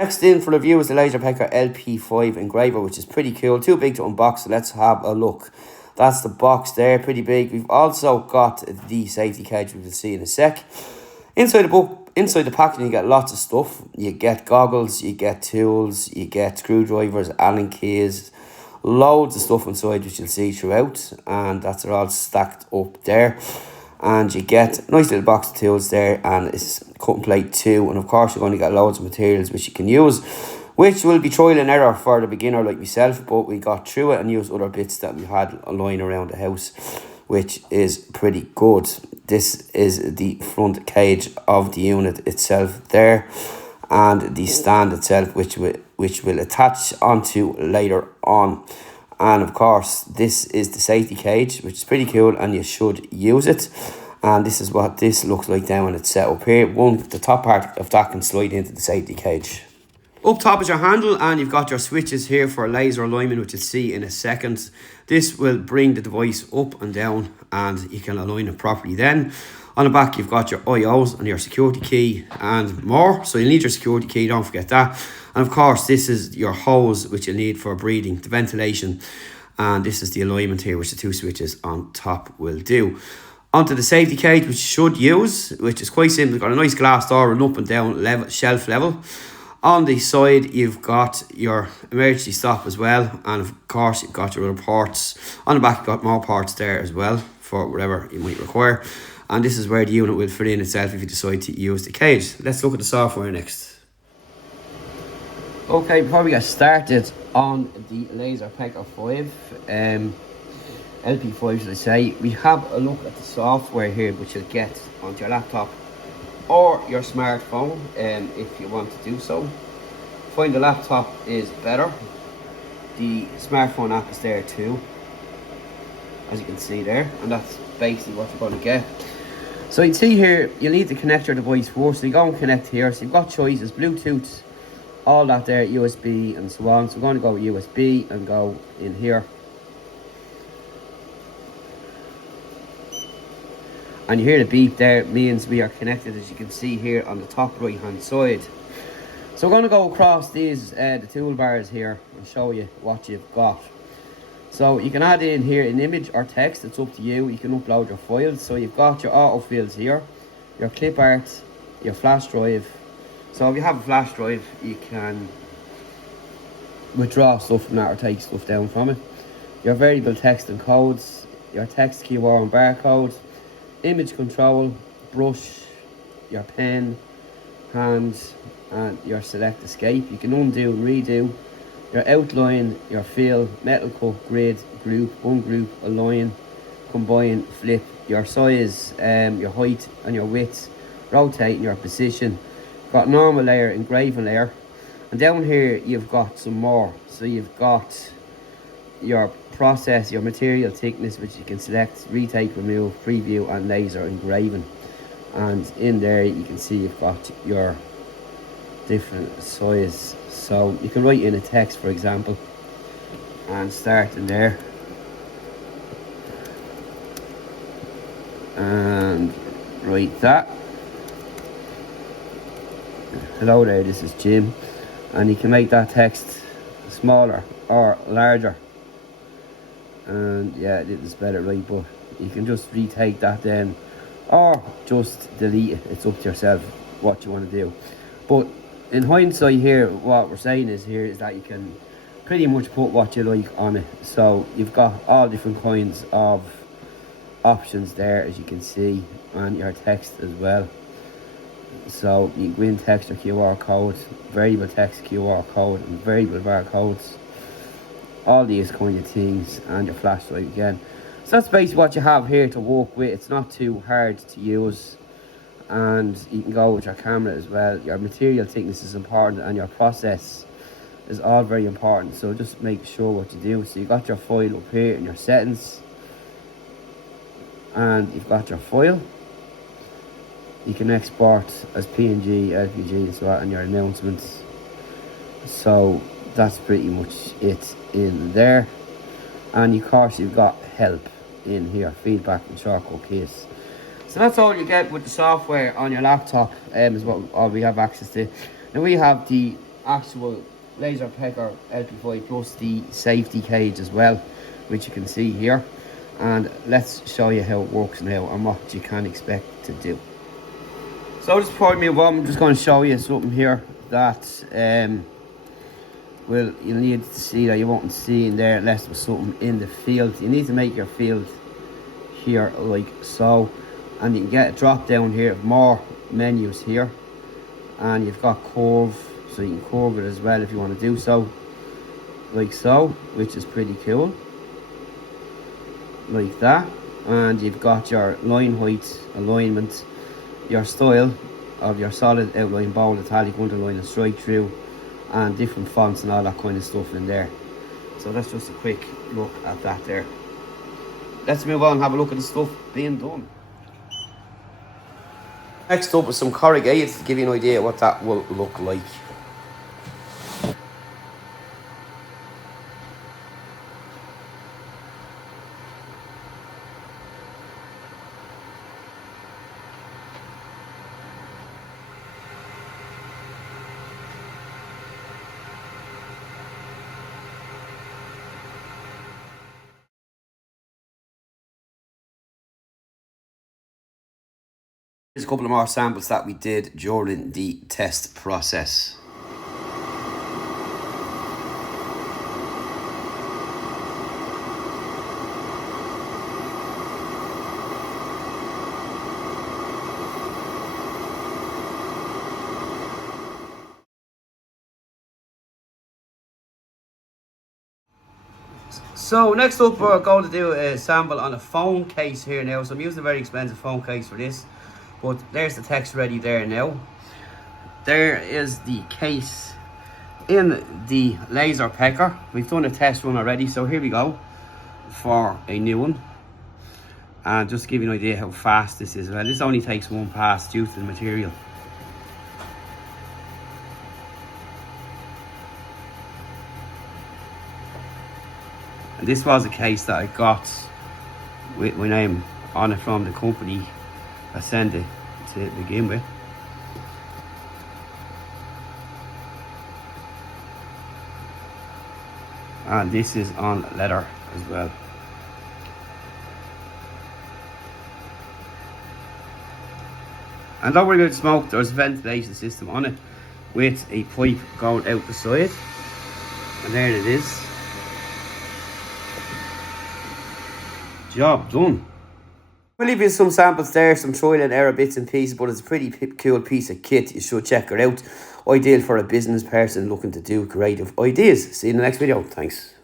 Next in for review is the LaserPecker LP5 Engraver, which is pretty cool. Too big to unbox, so let's have a look. That's the box there, pretty big. We've also got the safety cage, we will see in a sec. Inside the packaging, you get lots of stuff. You get goggles, you get tools, you get screwdrivers, Allen keys, loads of stuff inside, which you'll see throughout, and that's all stacked up there. And you get a nice little box of tools there, and it's cut and plate too. And of course, you're going to get loads of materials which you can use, which will be trial and error for the beginner like myself, but we got through it and used other bits that we had lying around the house, which is pretty good. This is the front cage of the unit itself there, and the stand itself, which will attach onto later on. And of course, this is the safety cage, which is pretty cool, and you should use it. And this is what this looks like now when it's set up here. The top part of that can slide into the safety cage. Up top is your handle, and you've got your switches here for laser alignment, which you'll see in a second. This will bring the device up and down, and you can align it properly then. On the back, you've got your IOs and your security key and more. So you need your security key, don't forget that. And of course, this is your hose, which you need for breathing, the ventilation. And this is the alignment here, which the two switches on top will do. Onto the safety cage, which you should use, which is quite simple. It's got a nice glass door and up and down shelf level. On the side, you've got your emergency stop as well. And of course, you've got your other parts. On the back, you've got more parts there as well for whatever you might require. And this is where the unit will fit in itself if you decide to use the cage. Let's look at the software next. Okay, before we get started on the LaserPecker 5, LP5 should I say, we have a look at the software here, which you'll get onto your laptop or your smartphone if you want to do so. Find the laptop is better. The smartphone app is there too, as you can see there, and that's basically what you're going to get. So you can see here, you need to connect your device first. So you go and connect here. So you've got choices, Bluetooth, all that there, USB and so on. So we're going to go with USB and go in here. And you hear the beep there, it means we are connected, as you can see here on the top right hand side. So we're going to go across these, the toolbars here, and show you what you've got. So you can add in here an image or text, it's up to you. You can upload your files. So you've got your auto fields here, your clip art, your flash drive. So if you have a flash drive, you can withdraw stuff from that or take stuff down from it. Your variable text and codes, your text QR and barcode, image control, brush, your pen, hand, and your select escape. You can undo and redo. Your outline, your fill, metal cut, grid, group, ungroup, align, combine, flip, your size, your height and your width, rotate and your position. Got normal layer, engraving layer, and down here you've got some more. So you've got your process, your material thickness, which you can select, retake, remove, preview and laser engraving. And in there you can see you've got your different size. So you can write in a text, for example, and start in there and write that. Hello there, this is Jim, and you can make that text smaller or larger. And yeah, it is better, right? But you can just retake that then, or just delete it. It's up to yourself what you want to do. But in hindsight here, what we're saying is that you can pretty much put what you like on it. So you've got all different kinds of options there, as you can see, and your text as well. So you can go in text or QR code, variable text QR code, and variable barcodes, all these kind of things, and your flashlight again. So that's basically what you have here to work with. It's not too hard to use. And you can go with your camera as well. Your material thickness is important, and your process is all very important. So just make sure what you do. So you got your file up here in your settings, and you've got your file. You can export as PNG, LPG and so on, and your announcements. So that's pretty much it in there. And of course you've got help in here, feedback and shortcut keys. So that's all you get with the software on your laptop, is what all we have access to. Now we have the actual LaserPecker LP5 plus the safety cage as well, which you can see here. And let's show you how it works now and what you can expect to do. So just before we move on, I'm just going to show you something here that well, you need to see that you won't see in there unless there's something in the field. You need to make your field here like so, and you can get a drop down here, more menus here, and you've got curve, so you can curve it as well if you want to do so, like so, which is pretty cool, like that. And you've got your line height, alignment, your style of your solid, outline, bold, italic, underline and strike through, and different fonts and all that kind of stuff in there. So that's just a quick look at that there. Let's move on and have a look at the stuff being done. Next up is some corrugated to give you an idea what that will look like. Here's a couple of more samples that we did during the test process. So next up we're going to do a sample on a phone case here now. So I'm using a very expensive phone case for this, but there's the text ready there now. There is the case in the LaserPecker. We've done a test run already, so here we go for a new one. And just to give you an idea how fast this is, well, this only takes one pass due to the material. And this was a case that I got with my name on it from the company I sent it to begin with. And this is on leather as well. And don't worry about smoke, there's a ventilation system on it with a pipe going out the side. And there it is. Job done. We'll leave you some samples there, some trial and error bits and pieces, but it's a pretty cool piece of kit. You should check it out. Ideal for a business person looking to do creative ideas. See you in the next video. Thanks.